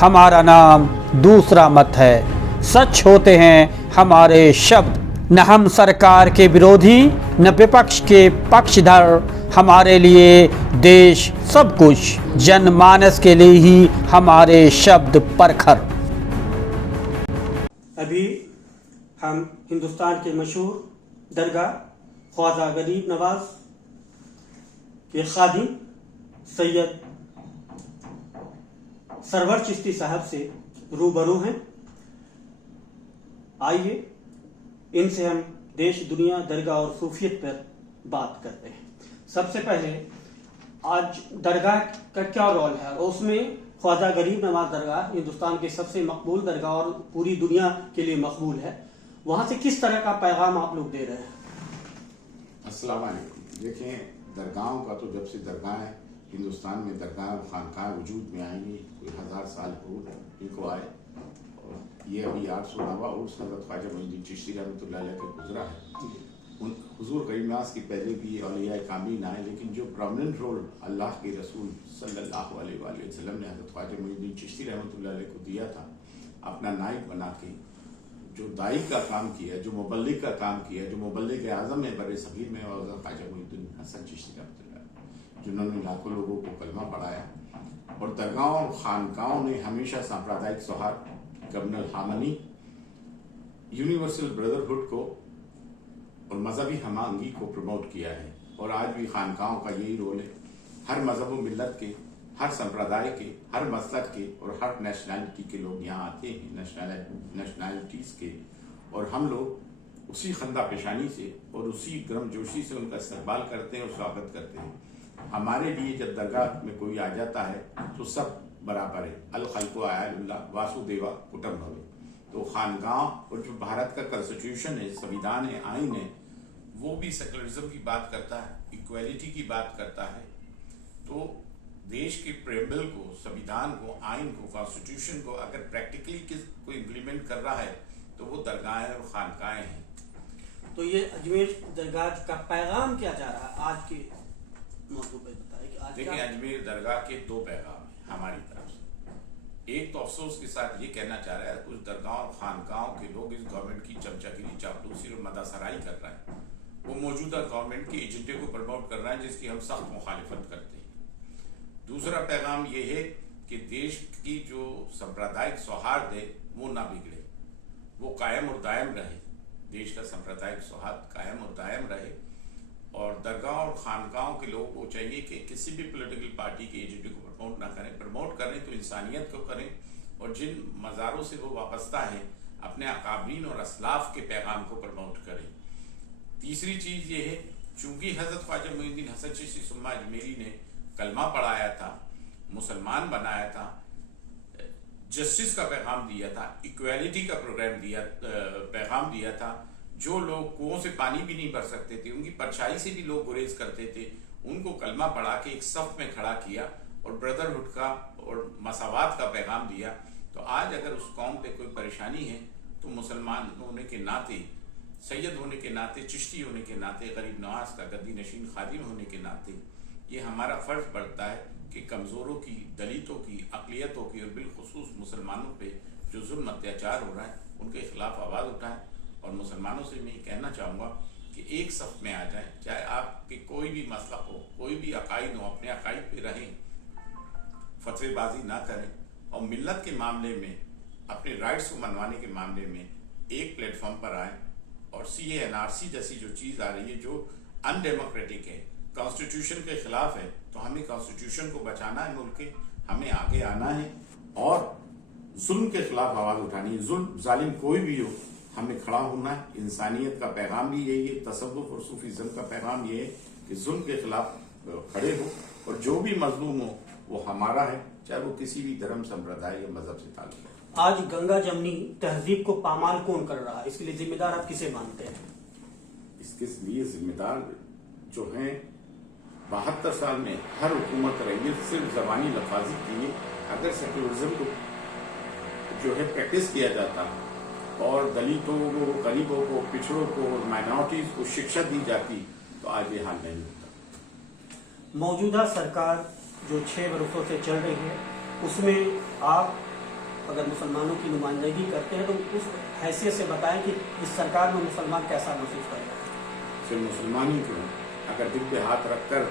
हमारा नाम दूसरा मत है। सच होते हैं हमारे शब्द, न हम सरकार के विरोधी न विपक्ष के पक्षधर। हमारे लिए देश सब कुछ, जनमानस के लिए ही हमारे शब्द परखर। अभी हम हिंदुस्तान के मशहूर दरगाह ख्वाजा गरीब नवाज के खादिम सैयद सरवर चिश्ती साहब से रूबरू हैं। आइए इनसे हम देश दुनिया दरगाह और सूफियत पर बात करते हैं। सबसे पहले आज दरगाह का क्या रोल है और उसमें ख्वाजा गरीब नवाज दरगाह हिंदुस्तान के सबसे मकबूल दरगाह और पूरी दुनिया के लिए मकबूल है, वहां से किस तरह का पैगाम आप लोग दे रहे हैं? अस्सलाम वालेकुम। देखें, दरगाहों का तो जब से दरगाह हिंदुस्तान में दरगाह और खानकाह वजूद में आएंगी कोई 1000 साल पूर्व इनको आए, और ये अभी 809वां उर्स हज़रत ख्वाजा मुइनुद्दीन चिश्ती रहमतुल्लाह अलैह का गुजरा है। उन हुजूर करीम नास की पहले भी ये औलिया कामिल आए, लेकिन जो प्रोमिनेंट रोल अल्लाह के रसूल सल्लल्लाहु अलैहि वसल्लम ने हज़रत ख्वाजा मुइनुद्दीन चिश्ती रहमतुल्लाह अलैह को दिया था, अपना नाइब बना के जो दाई का काम किया, जो मुबल्लिग का काम किया, जो मुबल्लिग आज़म है बर सगीर में, और हज़रत ख्वाजा मुइनुद्दीन हसन चिश्ती रहमतुल्लाह, जिन्होंने लाखों लोगों को कलमा पढ़ाया। और दरगाहों और खानकाहों ने हमेशा सांप्रदायिक सौहार्द, कम्युनल हार्मनी, यूनिवर्सल ब्रदरहुड को और मजहबी हमांगी को प्रमोट किया है। और आज भी खानकाहों का यही रोल है। हर मजहब व मिल्लत के, हर संप्रदाय के, हर मसलक के और हर नेशनैलिटी के लोग यहाँ आते हैं, नेशनैलिटीज़ के, और हम लोग उसी खंदा पेशानी से और उसी गर्मजोशी से उनका इस्तकबाल करते हैं और स्वागत करते हैं। हमारे लिए जब दरगाह में कोई आ जाता है तो सब बराबर है। अल खल्क़ु आयालुल्लाह वासुदेवा कुटुम्बकम्। तो खानगाह और जो भारत का कॉन्स्टिट्यूशन है, संविधान है, आइन है, वो भी सेकुलरिज्म की बात करता है, इक्वालिटी की बात करता है। तो देश के प्रेम्बल को, संविधान को, आइन को, कॉन्स्टिट्यूशन को अगर प्रैक्टिकली कोई इम्प्लीमेंट कर रहा है तो वो दरगाहें और खानकाहें हैं। तो ये अजमेर दरगाह का पैगाम क्या जा रहा है आज के मौजू पे बताइए कि आज देखिए, अजमेर दरगाह के 2 पैगाम हैं हमारी तरफ से। एक तो अफसोस के साथ ये कहना चाह रहा है कुछ दरगाह और खानकाहों के लोग इस गवर्नमेंट की चमचागिरी, चापलूसी और मदासराई कर रहे हैं। वो मौजूदा गवर्नमेंट के एजेंडे को प्रमोट कर रहा है, जिसकी हम सख्त मुखालिफत करते हैं। दूसरा पैगाम ये है कि देश की जो सांप्रदायिक सौहार्द है वो ना बिगड़े, वो कायम और दायम रहे। देश का सांप्रदायिक सौहार्द कायम और दायम रहे। और दरगाह और खानकाहों के लोगों को चाहिए कि किसी भी पॉलिटिकल पार्टी के एजेंडे को प्रमोट ना करें। प्रमोट करें तो इंसानियत को करें, और जिन मज़ारों से वो वाबस्ता है अपने अकाबरीन और असलाफ के पैगाम को प्रमोट करें। तीसरी चीज़ ये है, चूंकि हज़रत ख्वाजा मुइनुद्दीन हसन चिश्ती सुम्मा अजमेरी ने कलमा पढ़ाया था, मुसलमान बनाया था, जस्टिस का पैगाम दिया था, इक्वालिटी का पैगाम दिया था। जो लोग कुओं से पानी भी नहीं भर सकते थे, उनकी परछाई से भी लोग गुरेज करते थे, उनको कलमा पढ़ा के एक सफ में खड़ा किया और ब्रदरहुड का और मसावात का पैगाम दिया। तो आज अगर उस कौम पे कोई परेशानी है तो मुसलमान होने के नाते, सैयद होने के नाते, चिश्ती होने के नाते, गरीब नवाज का गद्दी नशीन खादिम होने के नाते ये हमारा फ़र्ज पड़ता है कि कमज़ोरों की, दलितों की, अक़लियतों की और बिलखुसूस मुसलमानों पे जो जुल्म अत्याचार हो रहा है उनके खिलाफ आवाज़ उठाएं। और मुसलमानों से मैं ये कहना चाहूँगा कि एक सफ़ में आ जाएं, चाहे आपके कोई भी मसलक हो, कोई भी अकायद हो, अपने अकायद पे रहें, फतवेबाजी ना करें, और मिल्लत के मामले में, अपने राइट्स को मनवाने के मामले में एक प्लेटफॉर्म पर आएँ। और CA NRC जैसी जो चीज़ आ रही है जो अनडेमोक्रेटिक है, कॉन्स्टिट्यूशन के खिलाफ है, तो हमें कॉन्स्टिट्यूशन को बचाना है, मुल्क के हमें आगे आना है और जुल्म के खिलाफ आवाज़ उठानी है। जुल्म जालिम कोई भी हो, हमें खड़ा होना है। इंसानियत का पैगाम भी यही है, तसव्वुफ और सूफीज़्म का पैगाम ये है कि जुल्म के खिलाफ खड़े हो, और जो भी मजलूम हो वो हमारा है, चाहे वो किसी भी धर्म, संप्रदाय या मजहब से ताल्लुक़ है। आज गंगा जमनी तहजीब को पामाल कौन कर रहा है? इसके लिए जिम्मेदार आप किसे मानते हैं? इसके लिए जिम्मेदार जो हैं 72 साल में हर हुकूमत रही, सिर्फ ज़बानी लफाजी की है। अगर सेकुलरिज्म को जो है प्रैक्टिस किया जाता और दलितों को, गरीबों को, पिछड़ों को, माइनॉरिटीज को शिक्षा दी जाती तो आज ये हाल नहीं होता। मौजूदा सरकार जो 6 वर्षों से चल रही है उसमें आप अगर मुसलमानों की नुमाइंदगी करते हैं तो उस हैसियत से बताएं कि इस सरकार में मुसलमान कैसा महसूस कर रहे हैं। सिर्फ मुसलमान ही क्यों, अगर दिल पे हाथ रखकर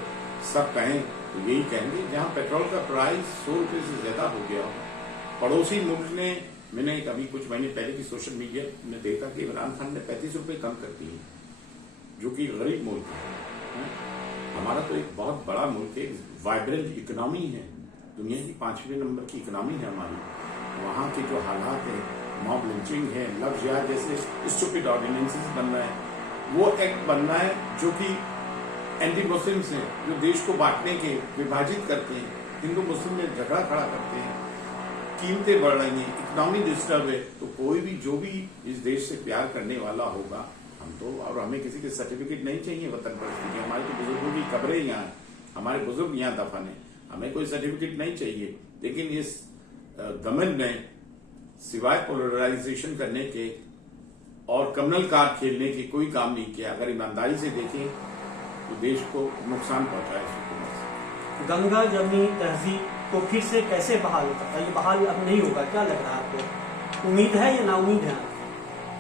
सब कहें तो यही कहेंगे, जहाँ पेट्रोल का प्राइस 100 रुपये से ज़्यादा हो गया हो। पड़ोसी मुल्क ने, मैंने कभी कुछ महीने पहले की सोशल मीडिया में देखा कि इमरान खान ने 35 रुपये कम कर दिए, जो कि गरीब मुल्क है। हमारा तो एक बहुत बड़ा मुल्क है, वाइब्रेंट इकोनॉमी है, दुनिया की 5वें नंबर की इकोनॉमी है हमारी। वहाँ के जो हालात है, मॉब लिंचिंग है, लव जिहाद जैसे स्टूपिड ऑर्डिनेंसेस बन रहे हैं, वो एक्ट बन रहा है जो कि एंटी मुस्लिम्स हैं, जो देश को बांटने के, विभाजित करते हैं, हिंदू मुस्लिम में झगड़ा खड़ा करते हैं, कीमतें बढ़ रही हैं, इकोनॉमी डिस्टर्ब है। तो कोई भी जो भी इस देश से प्यार करने वाला होगा, हम तो, और हमें किसी के सर्टिफिकेट नहीं चाहिए वतन परस्ती की। हमारे तो बुजुर्गों की कब्रें यहाँ हैं, हमारे बुजुर्ग यहाँ दफन है, हमें कोई सर्टिफिकेट नहीं चाहिए। लेकिन इस गवर्नमेंट ने सिवाय पोलराइजेशन करने के और कम्युनल कार्ड खेलने के कोई काम नहीं किया। अगर ईमानदारी से देखें तो देश को नुकसान पहुंचा है। गंगा जमनी तहजीब को फिर से कैसे बहाल हो सकता है? ये बहाल अब नहीं होगा, क्या लग रहा है आपको? उम्मीद है या ना उम्मीद है?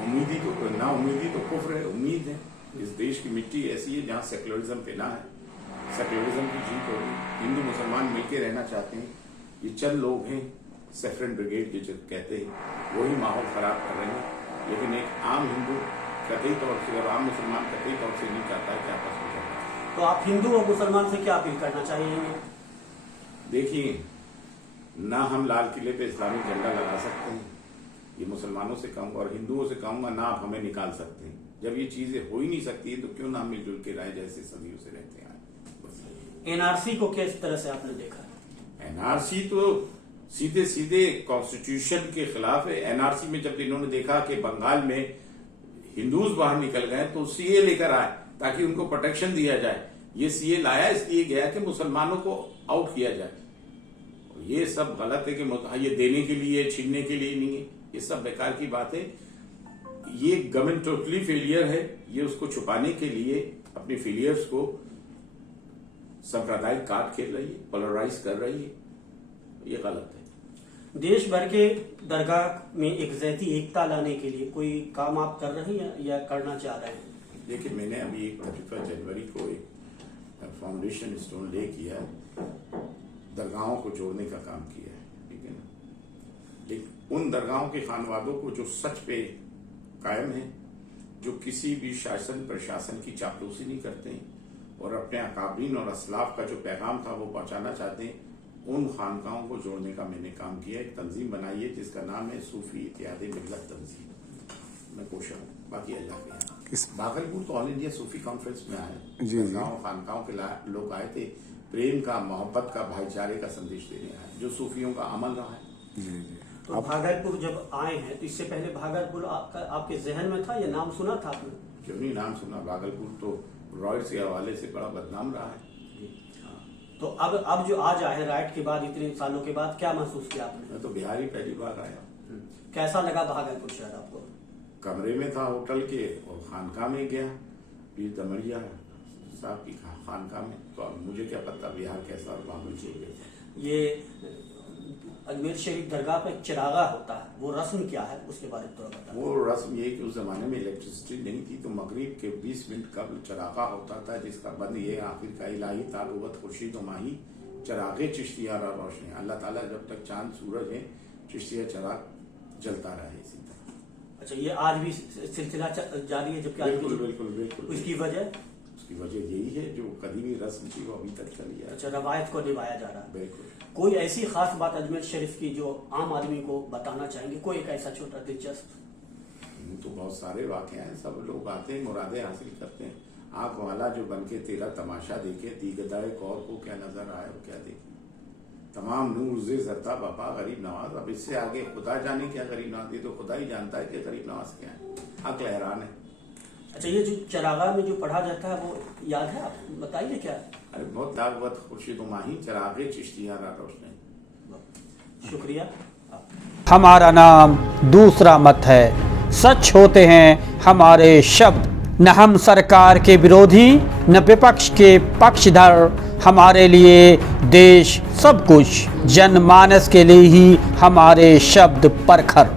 उम्मीदी तो ना, उम्मीदी तो कुफ्र है, उम्मीद है। इस देश की मिट्टी ऐसी है जहाँ सेक्युलरिज्म पे ना है, सेक्युलरिज्म की जीत होगी। हिंदू मुसलमान मिलकर रहना चाहते हैं, ये चंद लोग हैं सेफरन ब्रिगेड के जो कहते हैं, वही माहौल खराब कर रहे हैं। लेकिन एक आम हिंदू कतई तौर से और आम मुसलमान कतई तौर से नहीं चाहता है कि आपस में झगड़ा। तो आप हिंदू और मुसलमान से क्या अपील करना चाहिए? देखिए, ना हम लाल किले पे इस्लामिक झंडा लगा सकते हैं, ये मुसलमानों से कहूँगा, और हिंदुओं से कहूँगा ना आप हमें निकाल सकते हैं। जब ये चीजें हो ही नहीं सकती तो क्यों ना मिलजुल के रहे जैसे सदियों से रहते हैं। एनआरसी को किस तरह से आपने देखा? एनआरसी तो सीधे सीधे कॉन्स्टिट्यूशन के खिलाफ है। एनआरसी में जब इन्होंने देखा कि बंगाल में हिंदूज बाहर निकल गए तो सीए लेकर आए ताकि उनको प्रोटेक्शन दिया जाए। ये सीए लाया इसलिए गया कि मुसलमानों को आउट किया जाए। ये सब गलत है कि ये देने के लिए, छीनने के लिए नहीं है, ये सब बेकार की बात है। ये गवर्नमेंट टोटली फेलियर है। ये उसको छुपाने के लिए अपने फेलियर्स को सांप्रदायिक कार्ड खेल रही है, पोलराइज कर रही है, ये गलत है। देश भर के दरगाह में एक ज़ाती एकता लाने के लिए कोई काम आप कर रहे हैं या करना चाह रहे हैं? देखिए, मैंने अभी एक 31 जनवरी को एक फाउंडेशन स्टोन ले किया, दरगाहों को जोड़ने का काम किया है, ठीक है ना। लेकिन उन दरगाहों के खानवादों को जो सच पे कायम है, जो किसी भी शासन प्रशासन की चापलूसी नहीं करते हैं और अपने अकाबरीन और असलाफ का जो पैगाम था वो पहुंचाना चाहते हैं, उन खानकाहों को जोड़ने का मैंने काम किया। एक तंजीम बनाई है जिसका नाम है सूफी इत्तेहाद मिल्लत तंजीम। मैं कोशिश हूँ, बाकी अल्लाह के यहाँ। भागलपुर तो ऑल इंडिया सूफी कॉन्फ्रेंस में आए, गाँव खानकाहों के लोग आए थे, प्रेम का, मोहब्बत का, भाईचारे का संदेश देने आए, जो सूफियों का अमल रहा है। तो भागलपुर जब आए हैं तो इससे पहले भागलपुर आपके जहन में था या नाम सुना था आपने? क्यों नहीं नाम सुना, भागलपुर तो रॉयट्स के हवाले से बड़ा बदनाम रहा है। तो अब जो आज आए राइट के बाद, इतने सालों के बाद, क्या महसूस किया आपने? मैं तो बिहार ही पहली बार आया। कैसा लगा भागलपुर शहर आपको? कमरे में था होटल के और खानका में गया, पीर दमड़िया साहब की खानका में, तो अब मुझे क्या पता बिहार कैसा और भागलपुर कैसा। ये अजमेर शरीफ दरगाह पे चिरागा होता है, वो रस्म क्या है उसके बारे में थोड़ा बताओ। वो रस्म ये कि उस जमाने में इलेक्ट्रिसिटी नहीं थी, तो मगरिब के 20 मिनट कबल चिरागा होता था, जिसका बंद ये आखिर का इलाही तालुबत खुर्शीद व माही चिरागे चिश्तिया रोशनी। अल्लाह ताला जब तक चांद सूरज है, चिश्तिया चिराग जलता रहे इसी तरह। अच्छा, ये आज भी सिलसिला जारी है? जबकि बिल्कुल बिल्कुल बिल्कुल। उसकी वजह यही है, जो कदीमी रस्म थी वो अभी तक चली है। अच्छा, रवायत को निभाया जा रहा है। बिल्कुल। कोई ऐसी खास बात अजमेर शरीफ की जो आम आदमी को बताना चाहेंगे? कोई एक ऐसा छोटा दिलचस्प? तो बहुत सारे वाक़े हैं, सब लोग आते हैं, मुरादें हासिल करते हैं। आंख वाला जो बन के तेरा तमाशा देखे, दीगदाए कौर को क्या नजर आया वो क्या देखे। तमाम नूर जे जरता बापा गरीब नवाज। अब इससे आगे खुदा जाने क्या गरीब नवाज, ये तो खुदा ही जानता है कि गरीब नवाज क्या है। अक्ल हैरान है। अच्छा, ये जो चिरागा में जो पढ़ा जाता है वो याद है, आप बताइए क्या? अरे बहुत दागवत खुर्शीद माही चिरागे चिश्तिया रोशनी। शुक्रिया। हमारा नाम दूसरा मत है, सच होते हैं हमारे शब्द, न हम सरकार के विरोधी न विपक्ष के पक्षधर, हमारे लिए देश सब कुछ, जनमानस के लिए ही हमारे शब्द परखर।